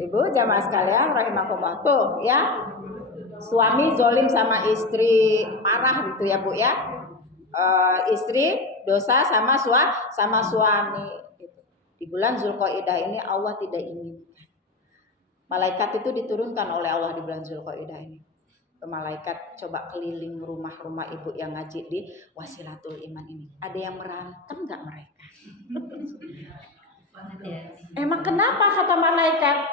Ibu jamaah sekalian rahimakumullah tuh ya, suami zolim sama istri parah gitu ya Bu ya. Istri dosa sama suami gitu. Di bulan Zulqa'dah ini Allah tidak ingin. Malaikat itu diturunkan oleh Allah di bulan Zulqa'dah ini. Malaikat coba keliling rumah-rumah ibu yang ngaji di Wasilatul Iman ini. Ada yang berantem nggak mereka? Emang kenapa kata malaikat?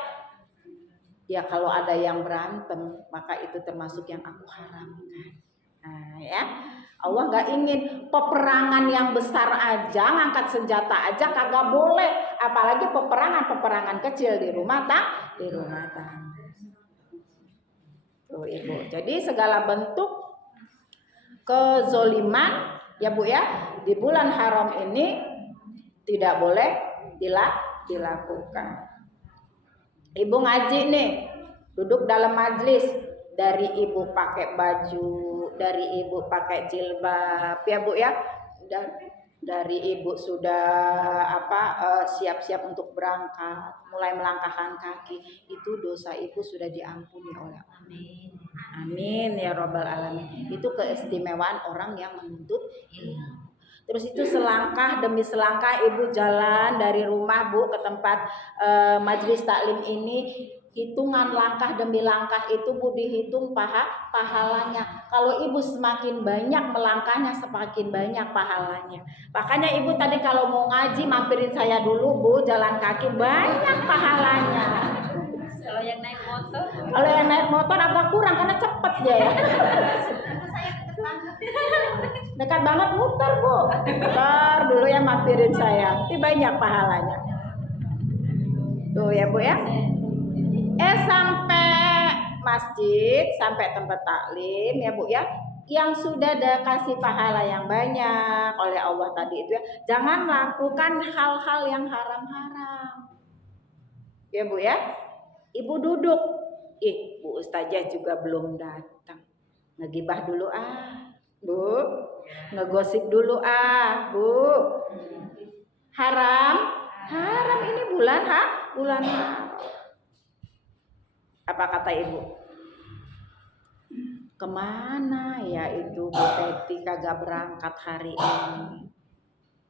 Ya kalau ada yang berantem maka itu termasuk yang aku haramkan. Nah, ya Allah nggak ingin peperangan yang besar aja, ngangkat senjata aja kagak boleh, apalagi peperangan kecil di rumah tangga. Tuh Ibu. Jadi segala bentuk kezoliman ya Bu ya di bulan haram ini tidak boleh dilakukan. Ibu ngaji nih, duduk dalam majlis, dari ibu pakai baju, dari ibu pakai jilbab ya Bu ya, dan dari ibu sudah siap-siap untuk berangkat, mulai melangkahkan kaki, itu dosa ibu sudah diampuni oleh Allah. Amin ya robbal alamin. Itu keistimewaan orang yang menuntut ilmu. Terus itu selangkah demi selangkah ibu jalan dari rumah Bu ke tempat majelis taklim ini, hitungan langkah demi langkah itu Bu dihitung pahalanya. Kalau ibu semakin banyak melangkahnya semakin banyak pahalanya. Makanya ibu tadi kalau mau ngaji mampirin saya dulu Bu, jalan kaki banyak pahalanya. Kalau yang naik motor agak kurang karena cepet dia ya. Dekat banget muter Bu. Muter dulu ya mampirin saya. Ini banyak pahalanya. Tuh ya Bu ya. Sampai masjid, sampai tempat taklim ya Bu ya, yang sudah ada kasih pahala yang banyak oleh Allah tadi itu ya. Jangan lakukan hal-hal yang haram-haram. Ya Bu ya. Ibu duduk. Bu Ustazah juga belum datang. Ngegibah dulu Bu. Ngegosip dulu Bu. Haram ini bulan haram. Apa kata ibu? Kemana ya itu Bu Teti kagak berangkat hari ini?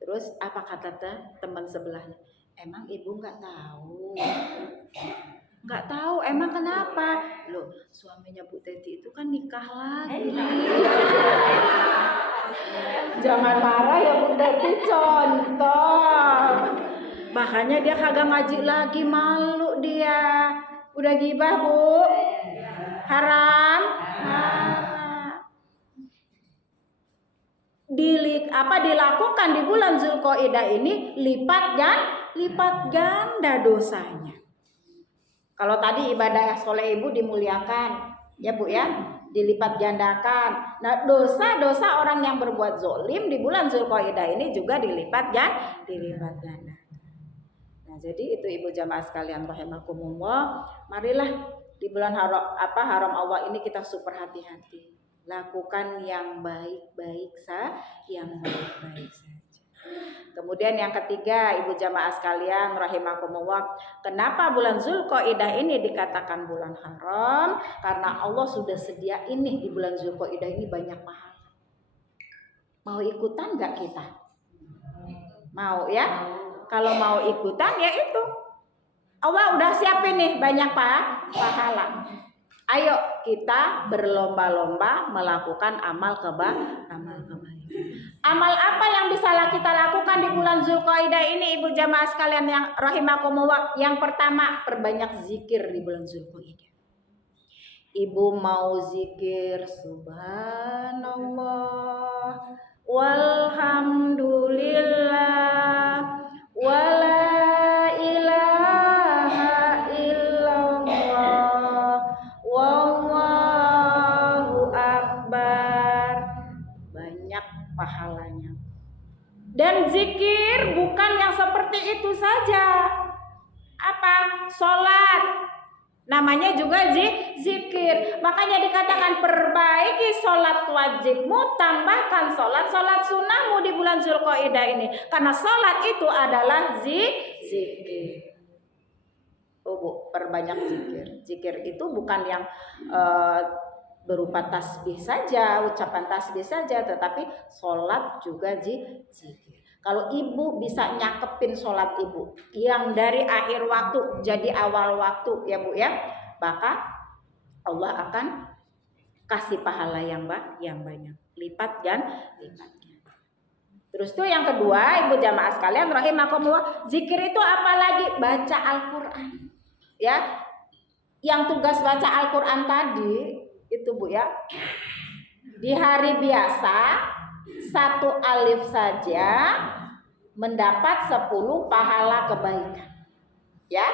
Terus apa kata teman sebelahnya? Emang ibu nggak tahu? Nggak tahu, emang kenapa? Loh, suaminya Bu Teti itu kan nikah lagi. Jangan marah ya Bu Teti, contoh. Makanya dia kagak ngaji lagi, malu dia. Udah gibah Bu? Haram? Dilakukan di bulan Zulqa'dah ini lipat ganda dosanya. Kalau tadi ibadah soleh ibu dimuliakan, ya Bu ya, dilipat gandakan. Nah dosa-dosa orang yang berbuat zolim di bulan Zulqa'dah ini juga dilipat gandakan. Nah jadi itu ibu jamaah sekalian rahimakumullah, marilah di bulan haram Allah ini kita super hati-hati, lakukan yang baik-baik saja. Kemudian yang ketiga ibu jamaah sekalian rahimakumullah, kenapa bulan Zulqa'dah ini dikatakan bulan haram? Karena Allah sudah sedia ini di bulan Zulqa'dah ini banyak pahala. Mau ikutan nggak kita? Mau ya? Kalau mau ikutan ya itu Allah udah siapin nih banyak pahala. Ayo kita berlomba-lomba melakukan amal kebaikan. Amal apa yang bisa kita lakukan di bulan Zulqa'dah ini ibu jamaah sekalian yang rahimakumullah? Yang pertama, perbanyak zikir di bulan Zulqa'dah. Ibu mau zikir subhanallah walhamdulillah wala ilaha illallah wallahu akbar, banyak pahalanya. Dan zikir bukan yang seperti itu saja. Apa? Salat. Namanya juga zikir. Makanya dikatakan perbaiki salat wajibmu, tambahkan salat sunnahmu di bulan Zulqa'dah ini. Karena salat itu adalah zikir. Bu, perbanyak zikir. Zikir itu bukan yang berupa tasbih saja, ucapan tasbih saja, tetapi sholat juga zikir. Kalau ibu bisa nyakepin sholat ibu yang dari akhir waktu jadi awal waktu ya Bu ya, maka Allah akan kasih pahala yang banyak, lipat dan lipatnya. Terus tuh yang kedua, ibu jamaah sekalian rahimakumullah, zikir itu apalagi baca Al-Qur'an. Ya. Yang tugas baca Al-Qur'an tadi itu Bu ya. Di hari biasa 1 alif saja mendapat 10 pahala kebaikan. Ya.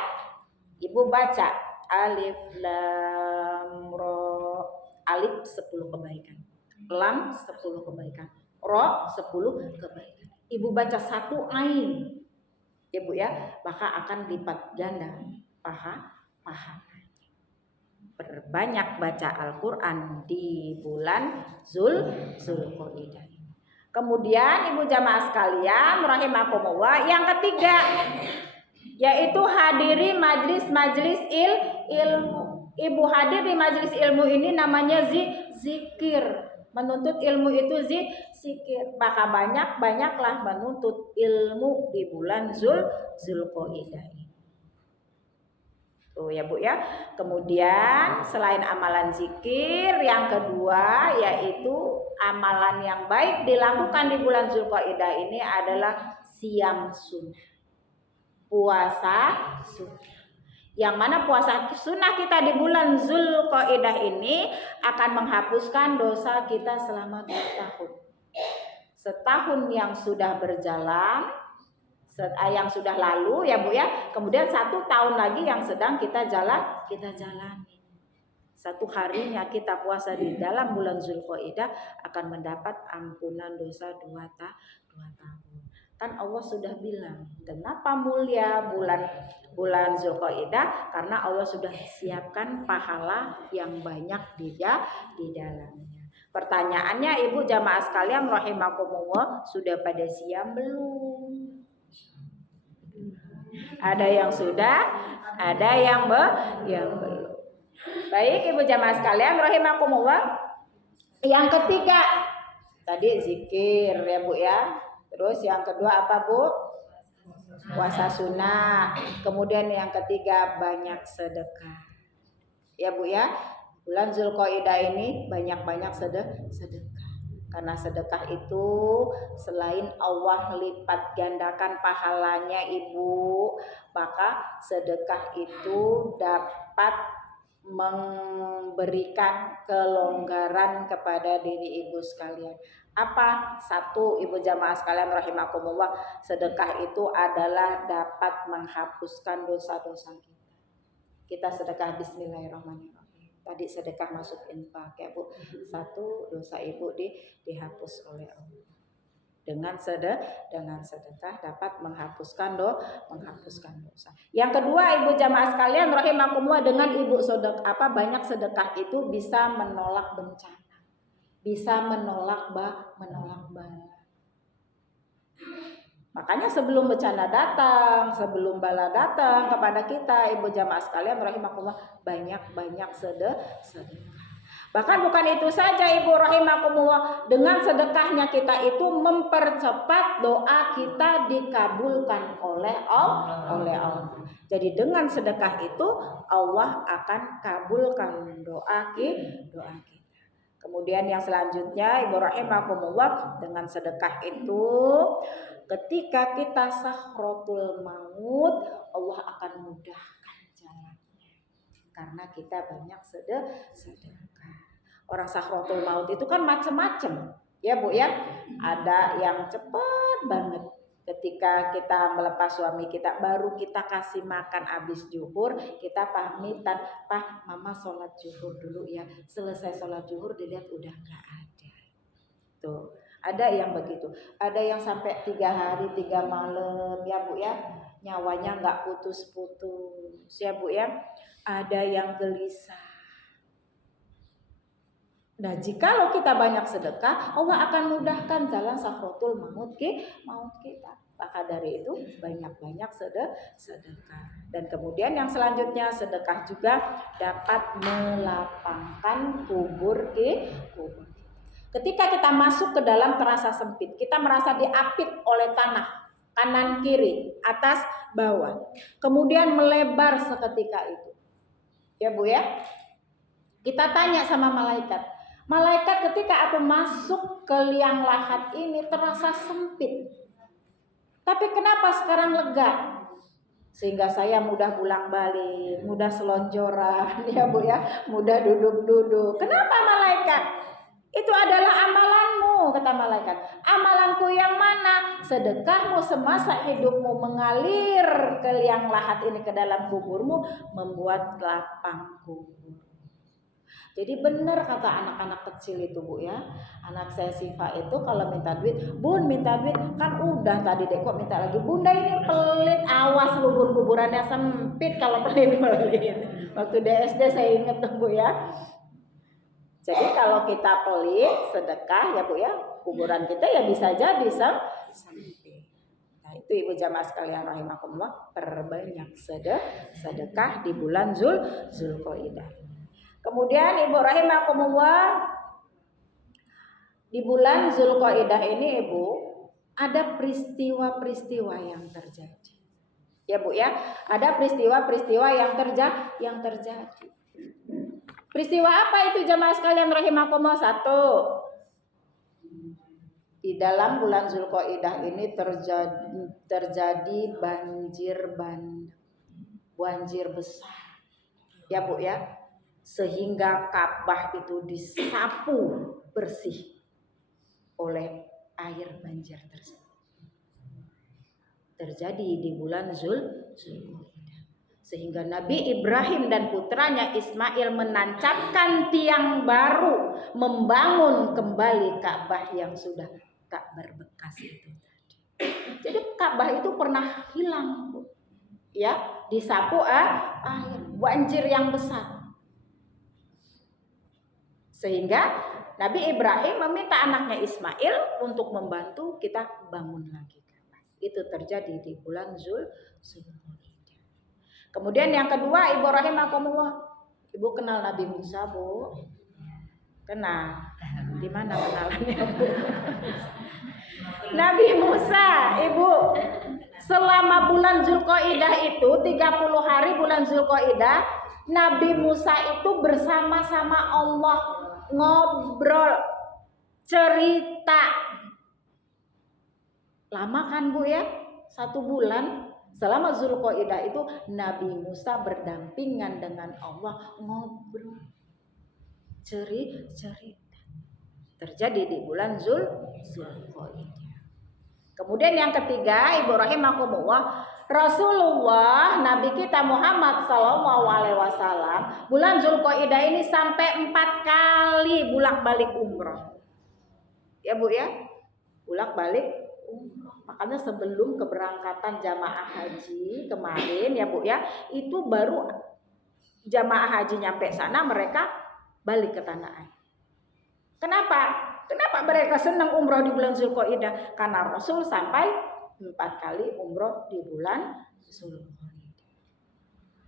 Ibu baca alif lam ra, alif 10 kebaikan, lam 10 kebaikan, ro 10 kebaikan. Ibu baca 1 ain, Ibu ya, maka akan lipat ganda pahala. Berbanyak baca Al-Qur'an di bulan Zulqa'dah. Kemudian ibu jamaah sekalian rahimakumullah, yang ketiga yaitu hadiri majlis-majlis ilmu. Ibu hadir di majlis ilmu ini namanya zikir. Menuntut ilmu itu zikir. Maka banyaklah menuntut ilmu di bulan Zulqa'dah ini. Tuh ya Bu ya. Kemudian selain amalan zikir, yang kedua yaitu amalan yang baik dilakukan di bulan Zulqa'dah ini adalah siyam sunnah. Puasa sunnah. Yang mana puasa sunnah kita di bulan Zulqa'dah ini akan menghapuskan dosa kita selama 2 tahun. Setahun yang sudah berjalan, yang sudah lalu ya Bu ya. Kemudian 1 tahun lagi yang sedang kita jalani. 1 harinya kita puasa di dalam bulan Zulqa'dah akan mendapat ampunan dosa 2 tahun. Kan Allah sudah bilang, kenapa mulia bulan Zulqa'dah? Karena Allah sudah siapkan pahala yang banyak di dalamnya. Pertanyaannya ibu jamaah sekalian rahimakumullah, sudah pada siap belum? Ada yang sudah, ada yang belum. Baik ibu jamaah sekalian rahimakumullah. Yang ketiga tadi zikir ya Bu ya. Terus yang kedua apa Bu? Puasa sunnah. Kemudian yang ketiga banyak sedekah. Ya Bu ya. Bulan Zulqa'dah ini banyak-banyak sedekah. Karena sedekah itu selain Allah lipat gandakan pahalanya ibu, maka sedekah itu dapat memberikan kelonggaran kepada diri ibu sekalian. Apa? 1, ibu jamaah sekalian rahimakumullah, sedekah itu adalah dapat menghapuskan dosa-dosa kita. Kita sedekah bismillahirrahmanirrahim. Tadi sedekah masuk infak ya Bu. 1, dosa ibu dihapus oleh Allah. Dengan sedekah dapat menghapuskan dosa. Yang kedua ibu jamaah sekalian rahimakumullah, dengan ibu banyak sedekah itu bisa menolak bencana. Bisa menolak bala. Makanya sebelum bencana datang, sebelum bala datang kepada kita, ibu jamaah sekalian rahimakumullah, banyak sedekah. Bahkan bukan itu saja ibu rahimakumullah, dengan sedekahnya kita itu mempercepat doa kita dikabulkan oleh Allah. Jadi dengan sedekah itu Allah akan kabulkan doa kita. Kemudian yang selanjutnya ibu rahimakumullah, dengan sedekah itu ketika kita sakratul maut Allah akan mudahkan jalannya karena kita banyak sedekah. Orang sakratul maut itu kan macam-macam ya Bu ya. Ada yang cepat banget, ketika kita melepas suami kita, baru kita kasih makan habis zuhur, kita pamitan, Pak mama sholat zuhur dulu ya. Selesai sholat zuhur dilihat udah gak ada. Tuh, ada yang begitu. Ada yang sampai 3 hari 3 malam ya Bu ya, nyawanya gak putus-putus ya Bu ya. Ada yang gelisah. Nah, jikalau kita banyak sedekah, Allah akan mudahkan jalan sakratul maut kita. Maka dari itu banyak-banyak sedekah. Dan kemudian yang selanjutnya, sedekah juga dapat melapangkan kubur. Ketika kita masuk ke dalam terasa sempit, kita merasa diapit oleh tanah kanan kiri, atas bawah. Kemudian melebar seketika itu. Ya Bu ya. Kita tanya sama malaikat. Malaikat, ketika aku masuk ke liang lahat ini terasa sempit. Tapi kenapa sekarang lega? Sehingga saya mudah bolak-balik, mudah selonjoran, ya Bu ya, mudah duduk-duduk. Kenapa malaikat? Itu adalah amalanmu, kata malaikat. Amalanku yang mana? Sedekahmu semasa hidupmu mengalir ke liang lahat ini ke dalam kuburmu, membuat lapang kubur. Jadi benar kata anak-anak kecil itu Bu ya. Anak saya Siva itu kalau minta duit, Bun minta duit, kan udah tadi dek kok minta lagi. Bunda ini pelit, awas lu Bun, kuburannya sempit kalau pelit. Waktu di SD saya ingat tuh Bu ya. Jadi kalau kita pelit sedekah ya Bu ya, kuburan kita ya bisa jadi sempit. Nah itu ibu jamaah sekalian rahimakumullah, perbanyak sedekah di bulan Zulqa'dah. Kemudian ibu rahimakumullah, di bulan Zulqa'dah ini ibu ada peristiwa-peristiwa yang terjadi. Ya Bu ya, ada peristiwa-peristiwa yang terjadi. Peristiwa apa itu jamaah sekalian rahimakumullah? Satu, di dalam bulan Zulqa'dah ini terjadi banjir besar. Ya Bu ya. Sehingga Ka'bah itu disapu bersih oleh air banjir tersebut. Terjadi di bulan Zulqa'dah. Sehingga Nabi Ibrahim dan putranya Ismail menancapkan tiang baru, membangun kembali Ka'bah yang sudah tak berbekas itu tadi. Jadi Ka'bah itu pernah hilang, Bu. Ya, disapu air banjir yang besar. Sehingga Nabi Ibrahim meminta anaknya Ismail untuk membantu kita bangun lagi. Itu terjadi di bulan Zulqa'dah. Kemudian yang kedua, ibu rahimakumullah, ibu kenal Nabi Musa, Bu? Kenal? Di mana kenalannya, Bu? Nabi Musa, ibu, selama bulan Zulqa'dah itu 30 hari bulan Zulqa'dah, Nabi Musa itu bersama-sama Allah ngobrol, cerita. Lama kan Bu ya? 1 bulan. Selama Zulqa'dah itu Nabi Musa berdampingan dengan Allah, ngobrol, cerita. Terjadi di bulan Zulqa'dah. Kemudian yang ketiga, ibu rahimakumullah, Rasulullah Nabi kita Muhammad SAW bulan Zulqa'dah ini sampai 4 kali bolak-balik umroh. Ya Bu ya, bolak-balik umroh. Makanya sebelum keberangkatan jamaah haji kemarin ya Bu ya, itu baru jamaah haji nyampe sana mereka balik ke tanah air. Kenapa? Kenapa mereka senang umroh di bulan Zulqa'dah? Karena Rasul sampai 4 kali umroh di bulan Zulqa'dah.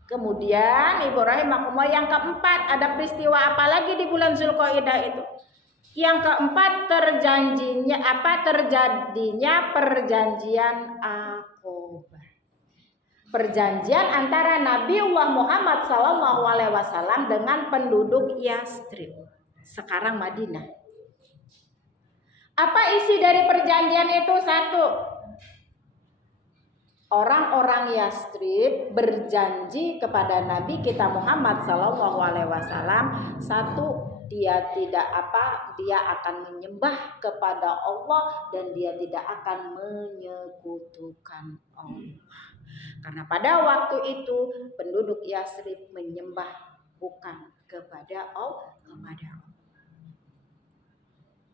Kemudian ibu rahimakumullah, yang keempat, ada peristiwa apa lagi di bulan Zulqa'dah itu? Yang keempat, terjadinya perjanjian Aqabah. Perjanjian antara Nabiullah Muhammad SAW dengan penduduk Yastrib, sekarang Madinah. Apa isi dari perjanjian itu? Satu, orang-orang Yastrib berjanji kepada Nabi kita Muhammad SAW, satu, dia akan menyembah kepada Allah dan dia tidak akan menyekutukan Allah. Karena pada waktu itu penduduk Yastrib menyembah bukan kepada Allah.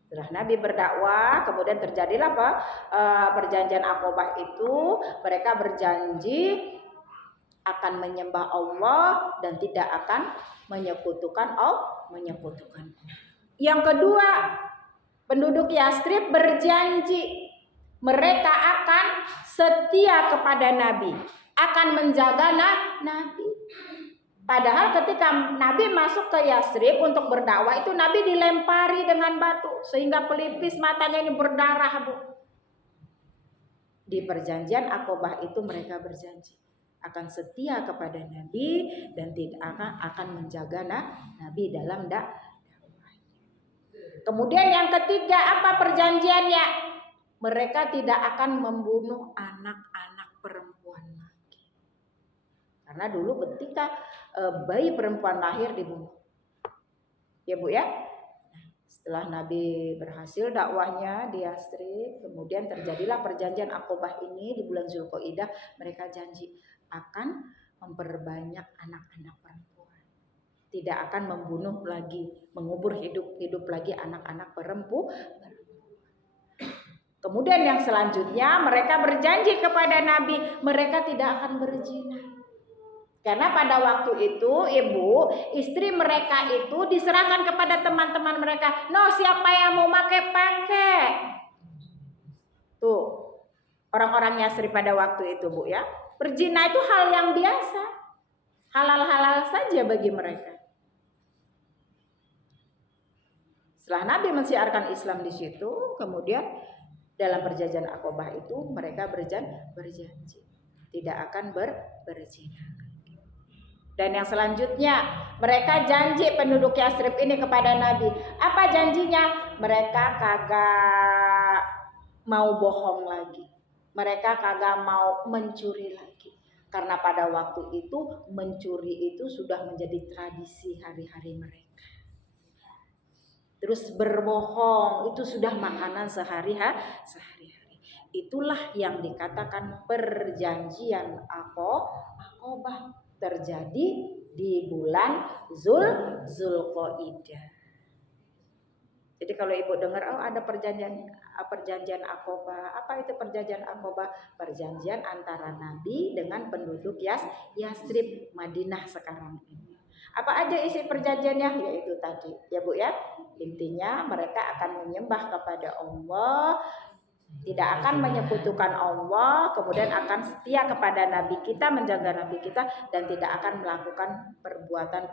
Setelah Nabi berdakwah, kemudian terjadilah perjanjian Aqabah itu. Mereka berjanji akan menyembah Allah dan tidak akan menyekutukan Allah. Yang kedua, penduduk Yastrib berjanji mereka akan setia kepada Nabi, akan menjaga Nabi. Padahal ketika Nabi masuk ke Yastrib untuk berdakwah itu Nabi dilempari dengan batu sehingga pelipis matanya ini berdarah, Bu. Di perjanjian Aqobah itu mereka berjanji akan setia kepada Nabi dan tidak akan menjaga Nabi dalam dakwah. Kemudian yang ketiga, apa perjanjiannya? Mereka tidak akan membunuh anak-anak perempuan lagi. Karena dulu ketika bayi perempuan lahir dibunuh. Ya Bu ya. Setelah Nabi berhasil dakwahnya di Yastrib, kemudian terjadilah perjanjian Aqobah ini di bulan Zulqa'dah. Mereka janji akan memperbanyak anak-anak perempuan. Tidak akan membunuh lagi, mengubur hidup lagi anak-anak perempuan. Kemudian yang selanjutnya mereka berjanji kepada Nabi mereka tidak akan berzina. Karena pada waktu itu ibu, istri mereka itu diserahkan kepada teman-teman mereka. No, siapa yang mau pakai. Tuh, orang-orang Yastrib pada waktu itu Bu ya. Berzina itu hal yang biasa. Halal-halal saja bagi mereka. Setelah Nabi mensiarkan Islam di situ, kemudian dalam perjanjian Aqobah itu mereka berjanji tidak akan berzina. Dan yang selanjutnya mereka janji penduduk Yastrib ini kepada Nabi. Apa janjinya? Mereka kagak mau bohong lagi. Mereka kagak mau mencuri lagi. Karena pada waktu itu mencuri itu sudah menjadi tradisi hari-hari mereka. Terus berbohong itu sudah makanan sehari-hari. Itulah yang dikatakan perjanjian Aqobah. Terjadi di bulan Zulqa'dah. Jadi kalau ibu dengar ada perjanjian Aqobah, apa itu perjanjian Aqobah? Perjanjian antara Nabi dengan penduduk Yastrib Madinah sekarang ini. Apa aja isi perjanjiannya? Yaitu tadi, ya Bu ya. Intinya mereka akan menyembah kepada Allah, tidak akan menyekutukan Allah, kemudian akan setia kepada Nabi kita, menjaga Nabi kita, dan tidak akan melakukan perbuatan.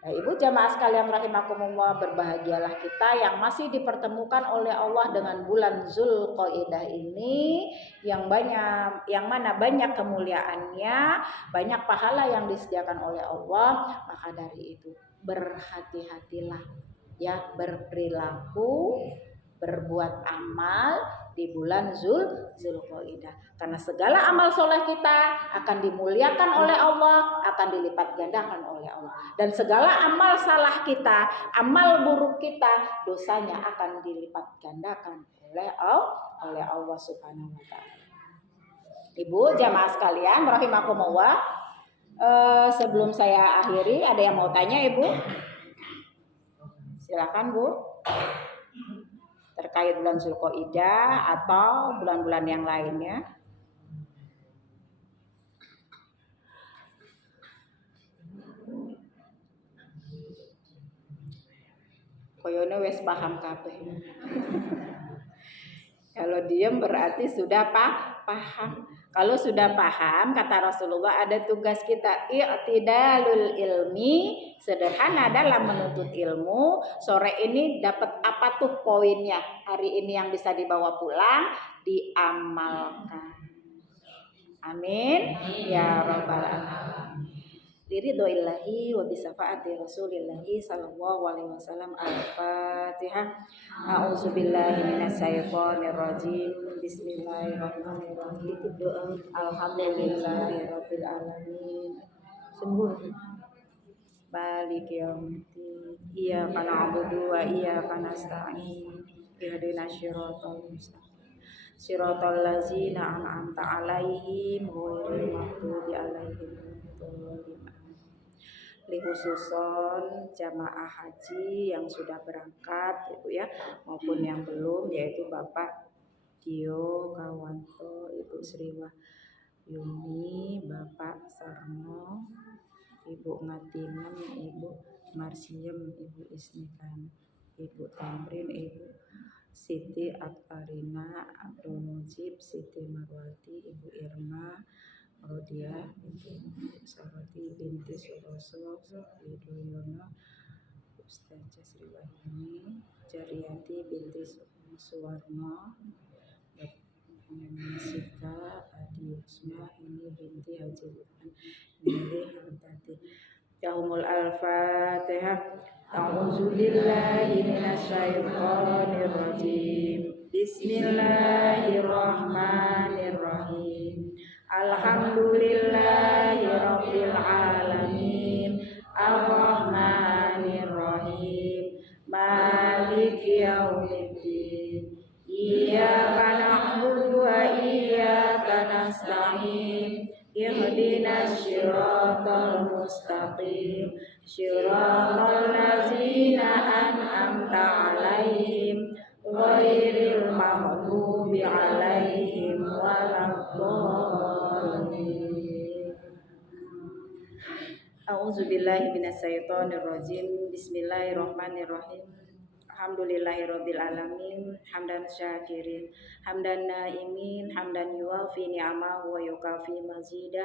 Nah, Ibu jamaah sekalian rahimakumullah, berbahagialah kita yang masih dipertemukan oleh Allah dengan bulan Zulqa'dah ini yang mana banyak kemuliaannya, banyak pahala yang disediakan oleh Allah. Maka dari itu berhati-hatilah ya, berperilaku, berbuat amal di bulan Zulqa'dah. Karena segala amal soleh kita akan dimuliakan oleh Allah, akan dilipat gandakan oleh Allah. Dan segala amal salah kita, amal buruk kita, dosanya akan dilipat gandakan oleh Allah Subhanahu wa taala. Ibu jamaah sekalian rahimakumullah, sebelum saya akhiri ada yang mau tanya Ibu? Silakan Bu. Terkait bulan Zulqa'dah atau bulan-bulan yang lainnya. Koyono wes paham kabeh. Kalau diem berarti sudah paham. Kalau sudah paham, kata Rasulullah, ada tugas kita, i'tidalul ilmi, sederhana dalam menuntut ilmu. Sore ini dapat apa tuh poinnya? Hari ini yang bisa dibawa pulang, diamalkan. Amin. Ya rabbal alamin. Liridhoillahi wa bisafaati Rasulillahi sallallahu alaihi wasallam. Al-Fatihah. A'udzubillahi minasyaitonir rajim. Bismillahirrahmanirrahim. Alhamdulillahirabbil alamin. Sembuh. Maliki yaumiddin. Iyyaka na'budu wa iyyaka nasta'in. Ihdinas siratal mustaqim. Siratal ladzina an'amta 'alaihim ghairil maghdubi 'alaihim waladdallin. Khususon jamaah haji yang sudah berangkat Ibu ya, maupun yang belum, yaitu Bapak Dio Kawanto, Ibu Sriwa Yuni, Bapak Sarno, Ibu Ngatinem, Ibu Marsiem, Ibu Isnikan, Ibu Tamrin, Ibu Siti Akbarina, Abdul Mujib, Siti Marwati, Ibu Irma, Rodia, Ibu Sarati binti Suroso, Widoyono, Ustazah Sri Wahyuni, Jarianti binti Suwarno, Sita Adi Yusma, ini binti Haji Lukman, Nili Hartati. Yahumul Al-Fatihah. A'udzubillahi minasyaitonir rajim. Bismillahirrahmanirrahim. Alhamdulillahi rabbil alamin. Ar-Rahmanir-Rahim. Maliki yaumiddin. Iyyaka na'budu wa iyyaka nasta'in. Ihdinas siratal mustaqim. Siratal ladzina an'amta 'alaihim ghairil maghdubi 'alaihim waladdallin. A'udzubillahi minasyaitonir rajim. Bismillahirrahmanirrahim. Alhamdulillahirabbil alamin, hamdan syakirin, hamdan naimin, hamdan yuwafi ni'amahu wa yukafi mazidah.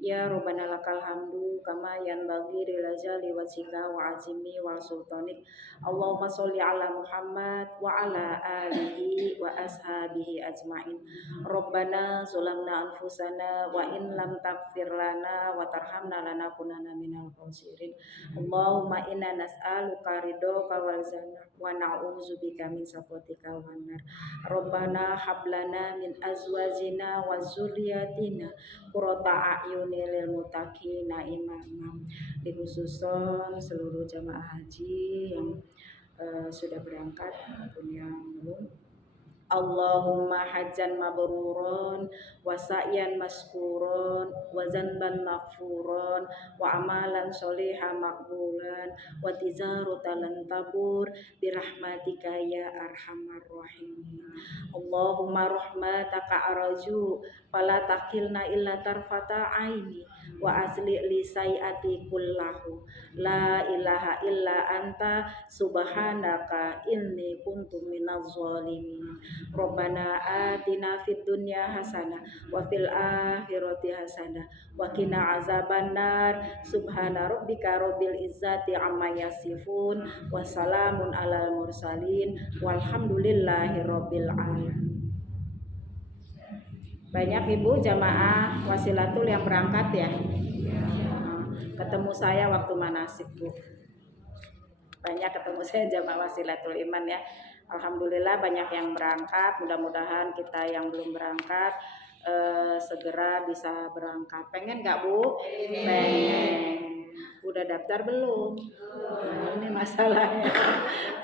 Ya Rabbana lakal hamdu kama yanbaghi lil jalali wajhika wa azimi wal sultanik. Allahumma sholli ala Muhammad wa ala alihi wa ashabihi ajmain. Rabbana zalamna anfusana wa in lam taghfir lana wa tarhamna lanakunanna minal khasirin. Allahumma inna nas'aluka ridhoka wal jannah wa na'udzubika min sakhatika wan nar. Rabbana hablana min azwajina wa dzurriyyatina qurrata a'yunin lil muttaqina imama. Dikhususkan seluruh jamaah haji yang sudah berangkat maupun yang belum. Allahumma hajjan mabruron wa sa'yan maskuron wa zanban maghfuron wa amalan sholihan maqbulan wa tijaratan lan tabur birahmatika ya arhamar rahimin. Allahumma rahmataka arju fala takilna illa tarfata aini wa asli li sayati kullahu la ilaha illa anta subhanaka inni kuntu minaz zalimin. Rabbana atina fid dunya hasanah wa fil akhirati hasanah wa qina azabannar. Subhana rabbika rabbil izzati amma yasifun wa salamun alal mursalin walhamdulillahi rabbil alamin. Banyak ibu jamaah wasilatul yang berangkat ya. Ketemu saya waktu manasik Bu. Banyak ketemu saya jamaah wasilatul iman ya. Alhamdulillah banyak yang berangkat. Mudah-mudahan kita yang belum berangkat segera bisa berangkat. Pengen nggak Bu? Pengen. Udah daftar belum? Nah, ini masalahnya.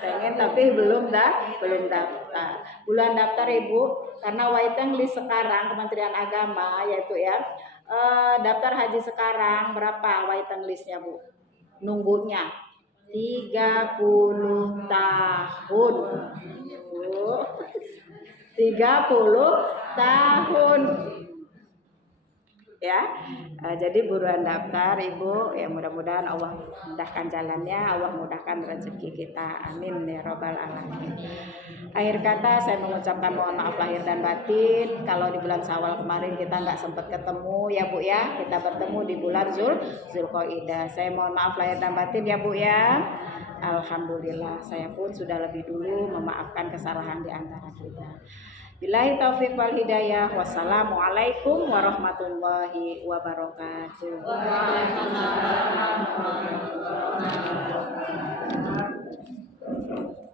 Pengen tapi belum daftar. Bulan daftar Ibu, karena waiting list sekarang Kementerian Agama yaitu ya daftar haji sekarang berapa waiting listnya Bu? Nunggunya 30 tahun. 30 tahun. Ya. Jadi buruan daftar Ibu, ya mudah-mudahan Allah mudahkan jalannya, Allah mudahkan rezeki kita. Amin ya rabbal alamin. Akhir kata saya mengucapkan mohon maaf lahir dan batin kalau di bulan Syawal kemarin kita nggak sempat ketemu ya Bu ya. Kita bertemu di bulan Zulqa'dah. Saya mohon maaf lahir dan batin ya Bu ya. Alhamdulillah saya pun sudah lebih dulu memaafkan kesalahan di antara kita. Billahi taufiq wal hidayah. Wassalamualaikum warahmatullahi wabarakatuh.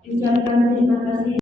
Terima kasih.